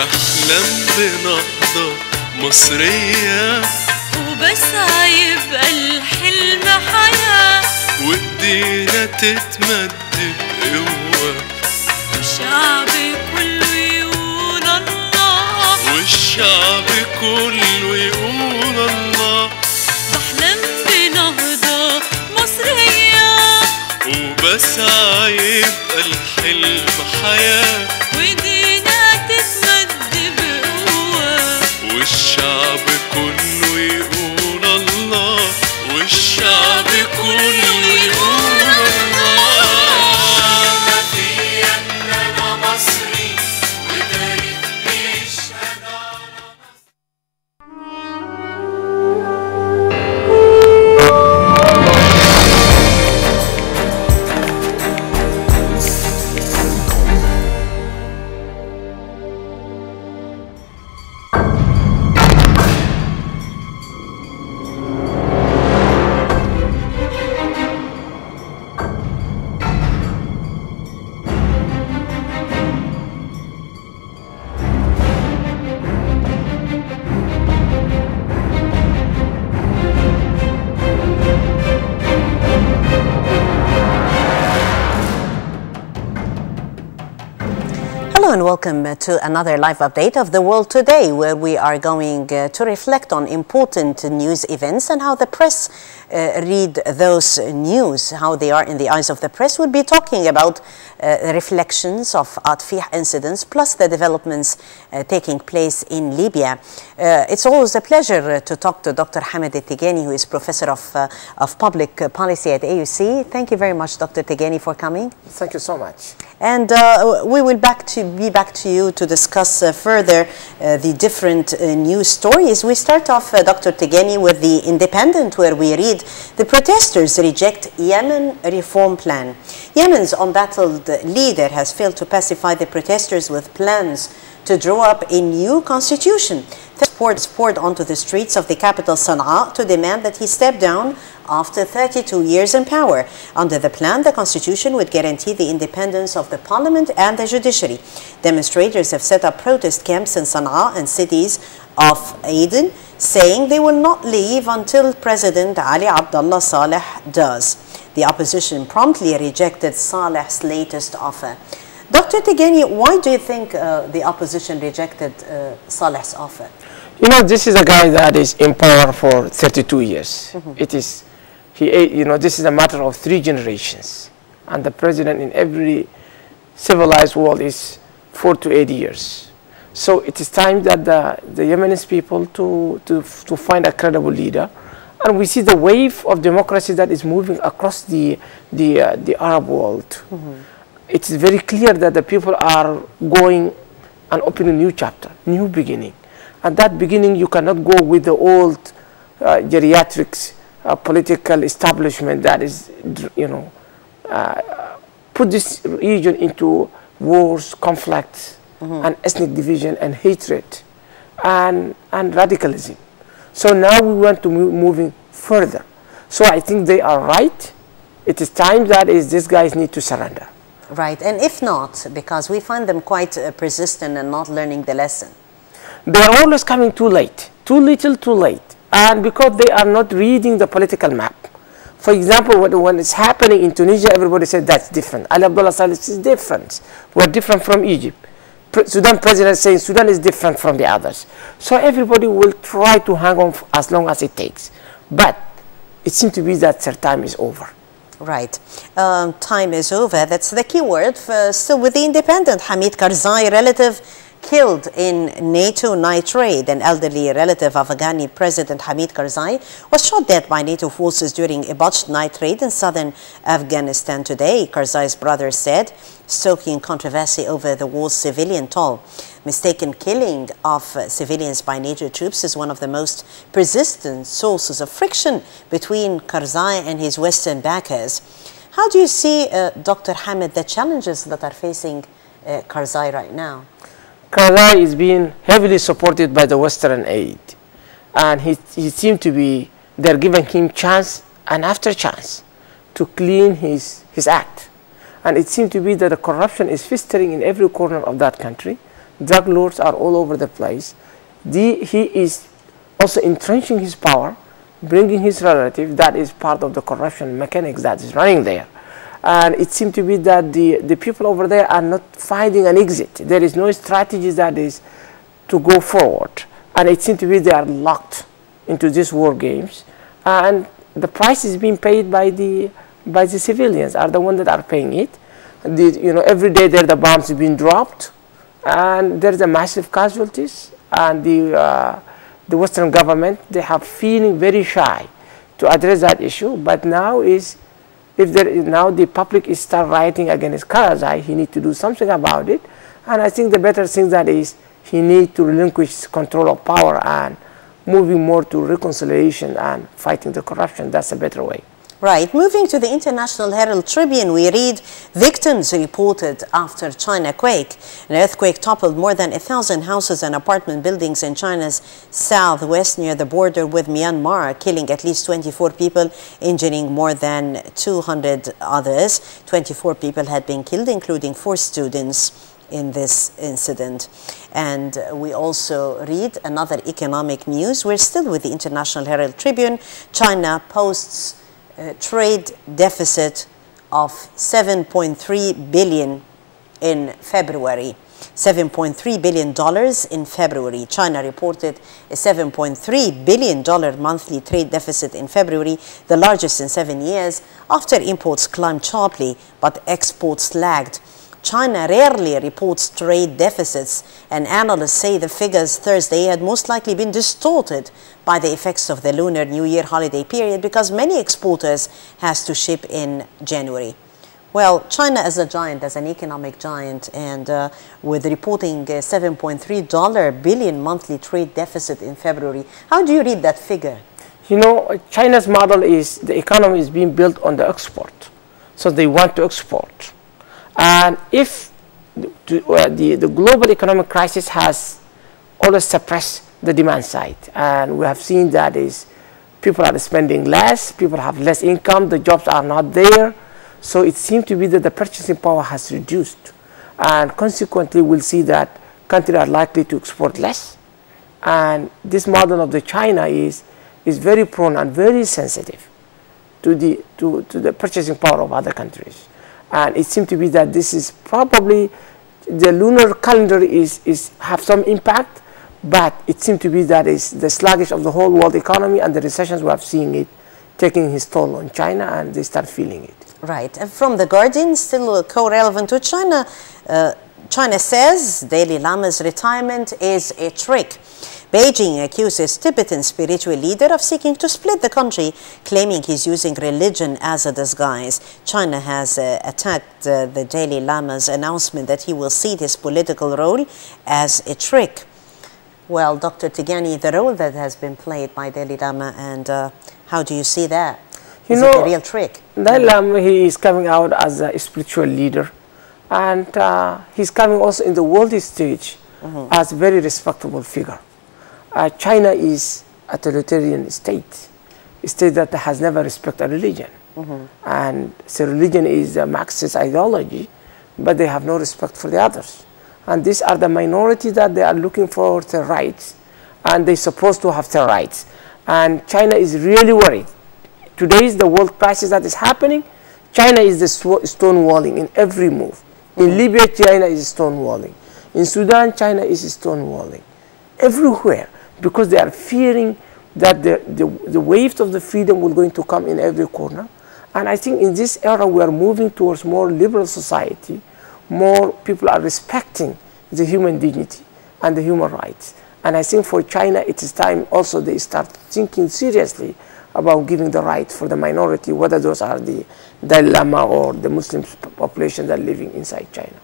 بحلم بنهضة مصرية وبسعى يبقى الحلم حياة وإيدينا تتمد بقوة والشعب كله يقول الله والشعب كله يقول الله. بحلم بنهضة مصرية وبسعى يبقى الحلم حياة وإيدينا تتمد بقوة والشعب كله يقول الله والشعب كله يقول الله. فيا إن أنا مصري وتاريخ بيشهد على Hello and welcome to another live update of The World Today, where we are going to reflect on important news events and how the press read those news, how they are in the eyes of the press. We'll be talking about reflections of Atfih incidents, plus the developments taking place in Libya. It's always a pleasure to talk to Dr. Hamid Eltgani, who is Professor of Public Policy at AUC. Thank you very much, Dr. Eltgani, for coming. Thank you so much. And we will be back to you to discuss further the different news stories. We start off, Dr. Eltgani, with the Independent, where we read, the protesters reject Yemen reform plan. Yemen's embattled leader has failed to pacify the protesters with plans to draw up a new constitution. Support poured onto the streets of the capital Sana'a to demand that he step down after 32 years in power. Under the plan, the constitution would guarantee the independence of the parliament and the judiciary. Demonstrators have set up protest camps in Sana'a and cities of Aden, saying they will not leave until President Ali Abdullah Saleh does. The opposition promptly rejected Saleh's latest offer. Dr. Eltgani, why do you think the opposition rejected Saleh's offer? You know, this is a guy that is in power for 32 years. It is, this is a matter of 3 generations. And the president in every civilized world is 4 to 8 years. So it is time that the Yemenis people to find a credible leader. And we see the wave of democracy that is moving across the Arab world. It is very clear that the people are going and opening a new chapter, new beginning. At that beginning, you cannot go with the old geriatrics, political establishment that is, put this region into wars, conflicts, and ethnic division and hatred and radicalism. So now we want to moving further. So I think they are right. It is time that these guys need to surrender. Right, and if not, because we find them quite persistent and not learning the lesson. They are always coming too late, too little, too late. And because they are not reading the political map. For example, when it's happening in Tunisia, everybody said that's different. Ali Abdullah Saleh is different. We're different from Egypt. Sudan president saying Sudan is different from the others. So everybody will try to hang on as long as it takes. But it seems to be that their time is over. Right. Time is over. That's the key word. Still with the Independent, Hamid Karzai relative killed in NATO night raid. An elderly relative of Afghani President Hamid Karzai was shot dead by NATO forces during a botched night raid in southern Afghanistan today, Karzai's brother said, stoking controversy over the war's civilian toll. Mistaken killing of civilians by NATO troops is one of the most persistent sources of friction between Karzai and his Western backers. How do you see, Dr. Hamid, the challenges that are facing Karzai right now? Karzai is being heavily supported by the Western aid. And he seemed to be, they're giving him chance and after chance to clean his act. And it seemed to be that the corruption is festering in every corner of that country. Drug lords are all over the place. He is also entrenching his power, bringing his relative. That is part of the corruption mechanics that is running there. And it seems to be that the people over there are not finding an exit. There is no strategy that is to go forward. And it seems to be they are locked into these war games. And the price is being paid by the civilians, are the ones that are paying it. Every day there the bombs are being dropped, and there's a massive casualties. And the Western government, they have feeling very shy to address that issue. But now now the public is start rioting against Karzai, he needs to do something about it. And I think the better thing that is he needs to relinquish control of power and moving more to reconciliation and fighting the corruption. That's a better way. Right. Moving to the International Herald Tribune, we read victims reported after China quake. An earthquake toppled more than 1,000 houses and apartment buildings in China's southwest near the border with Myanmar, killing at least 24 people, injuring more than 200 others. 24 people had been killed, including 4 students in this incident. And we also read another economic news. We're still with the International Herald Tribune. China posts trade deficit of $7.3 billion in February. $7.3 billion in February. China reported a $7.3 billion monthly trade deficit in February, the largest in 7 years, after imports climbed sharply, but exports lagged. China rarely reports trade deficits, and analysts say the figures Thursday had most likely been distorted by the effects of the Lunar New Year holiday period because many exporters has to ship in January. Well, China as a giant, as an economic giant, and with reporting a $7.3 billion monthly trade deficit in February, how do you read that figure? China's model is the economy is being built on the export, so they want to export. And if the global economic crisis has always suppressed the demand side, and we have seen that is people are spending less, people have less income, the jobs are not there, so it seems to be that the purchasing power has reduced, and consequently we'll see that countries are likely to export less. And this model of the China is very prone and very sensitive to the purchasing power of other countries. And it seems to be that this is probably the lunar calendar have some impact, but it seems to be that is the sluggish of the whole world economy and the recessions we have seen it taking its toll on China, and they start feeling it. Right. And from The Guardian, still co-relevant to China, China says Dalai Lama's retirement is a trick. Beijing accuses Tibetan spiritual leader of seeking to split the country, claiming he's using religion as a disguise. China has attacked the Dalai Lama's announcement that he will cede his political role as a trick. Well, Dr. Tigani, the role that has been played by Dalai Lama, and how do you see that? Is it a real trick? Dalai Lama, he is coming out as a spiritual leader, and he's coming also in the world stage as a very respectable figure. China is a totalitarian state, a state that has never respected religion. And so religion is a Marxist ideology, but they have no respect for the others. And these are the minority that they are looking for their rights, and they're supposed to have their rights. And China is really worried. Today is the world crisis that is happening. China is the stonewalling in every move. In Libya, China is stonewalling. In Sudan, China is stonewalling. Everywhere, because they are fearing that the waves of the freedom will going to come in every corner. And I think in this era we are moving towards more liberal society. More people are respecting the human dignity and the human rights. And I think for China it is time also they start thinking seriously about giving the right for the minority, whether those are the Dalai Lama or the Muslim population that are living inside China.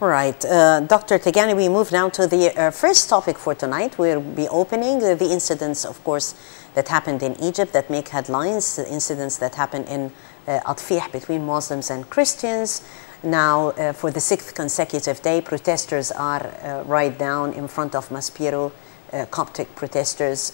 All right. Dr. Tigani, we move now to the first topic for tonight. We'll be opening the incidents, of course, that happened in Egypt that make headlines, the incidents that happened in Atfih between Muslims and Christians. Now, for the 6th consecutive day, protesters are right down in front of Maspero, Coptic protesters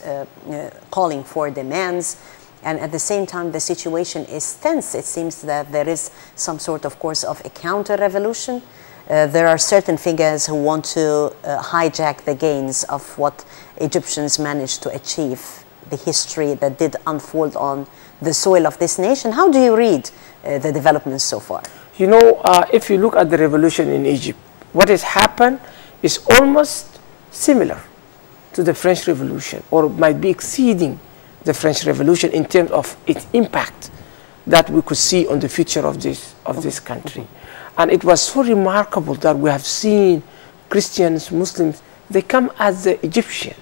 calling for demands. And at the same time, the situation is tense. It seems that there is some sort, of course, of a counter-revolution. there are certain figures who want to hijack the gains of what Egyptians managed to achieve, the history that did unfold on the soil of this nation. How do you read the developments so far? You know, if you look at the revolution in Egypt, what has happened is almost similar to the French Revolution, or might be exceeding the French Revolution in terms of its impact that we could see on the future of this country. And it was so remarkable that we have seen Christians, Muslims, they come as the Egyptian,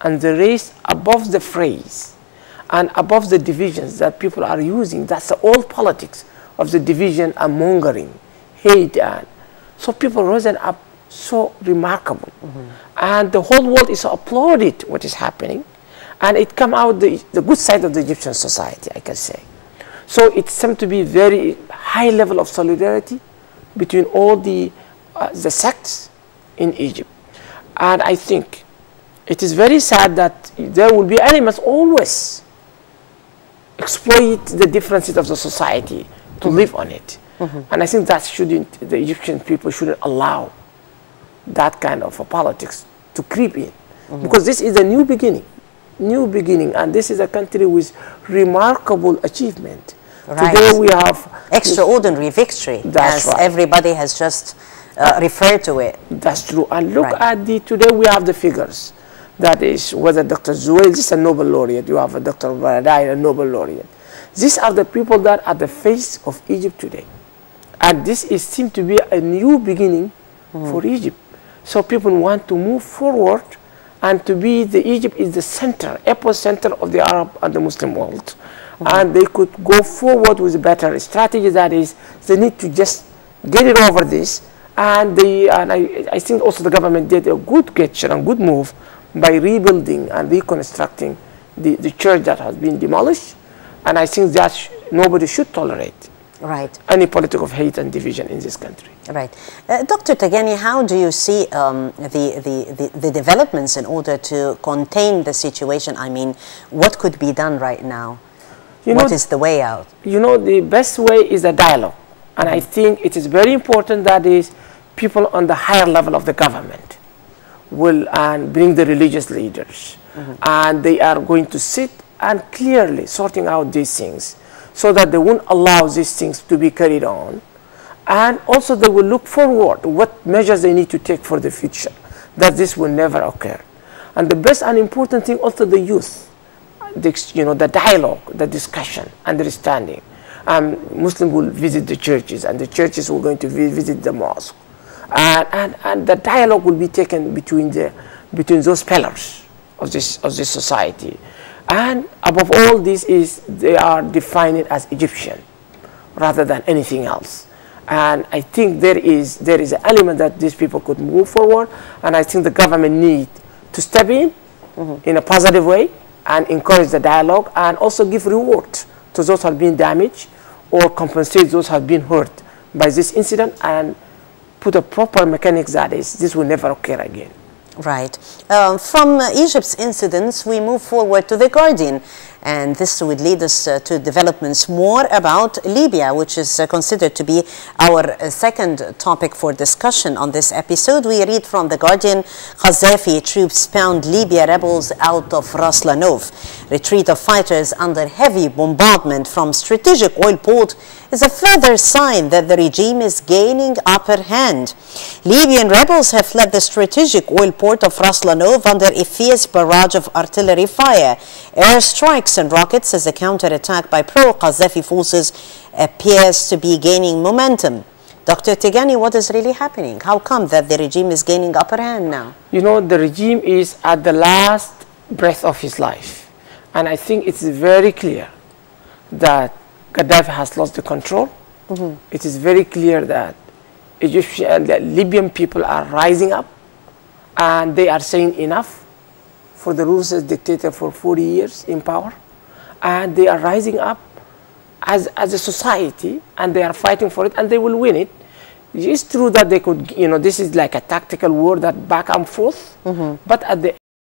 and they raise above the phrase and above the divisions that people are using. That's the old politics of the division and mongering, hate. And so people risen up so remarkable. And the whole world is applauded what is happening. And it come out the good side of the Egyptian society, I can say. So it seemed to be very high level of solidarity between all the sects in Egypt. And I think it is very sad that there will be elements always exploit the differences of the society to live on it. And I think that the Egyptian people shouldn't allow that kind of a politics to creep in. Because this is a new beginning, and this is a country with remarkable achievement. Right. Today we have extraordinary victory, That's as right. everybody has just referred to it. That's true. And look Right. at today we have the figures. That is whether Dr. Zuhail, this is a Nobel laureate, you have a Dr. Baradei, a Nobel laureate. These are the people that are the face of Egypt today. And this seems to be a new beginning for Egypt. So people want to move forward, and to be Egypt is the center, epicenter of the Arab and the Muslim world. And they could go forward with a better strategy. That is, they need to just get it over this. And I think also the government did a good gesture and good move by rebuilding and reconstructing the church that has been demolished. And I think that nobody should tolerate any politics of hate and division in this country. Right. Dr. Tegani, how do you see the developments in order to contain the situation? I mean, what could be done right now? What is the way out? You know, the best way is a dialogue. And I think it is very important that people on the higher level of the government will bring the religious leaders. And they are going to sit and clearly sorting out these things so that they won't allow these things to be carried on. And also they will look forward what measures they need to take for the future, that this will never occur. And the best and important thing also the youth, the dialogue, the discussion, understanding. Muslims will visit the churches, and the churches will going to visit the mosque. And the dialogue will be taken between those pillars of this society. And above all this they are defined as Egyptian rather than anything else. And I think there is an element that these people could move forward, and I think the government need to step in a positive way and encourage the dialogue, and also give reward to those who have been damaged or compensate those who have been hurt by this incident, and put a proper mechanics that this will never occur again. Right. From Egypt's incidents, we move forward to The Guardian, and this would lead us to developments more about Libya, which is considered to be our second topic for discussion on this episode. We read from The Guardian: Gaddafi troops pound Libya rebels out of Ras Lanov. Retreat of fighters under heavy bombardment from strategic oil port is a further sign that the regime is gaining upper hand. Libyan rebels have fled the strategic oil port of Ras Lanov under a fierce barrage of artillery fire, airstrikes and rockets as a counterattack by pro-Gaddafi forces appears to be gaining momentum. Dr. Tegani, what is really happening? How come that the regime is gaining upper hand now? You know, the regime is at the last breath of his life. And I think it's very clear that Gaddafi has lost the control. It is very clear that Libyan people are rising up, and they are saying enough for the ruthless dictator for 40 years in power. And they are rising up as a society, and they are fighting for it, and they will win it. It's true that they could, this is like a tactical war that back and forth, but at the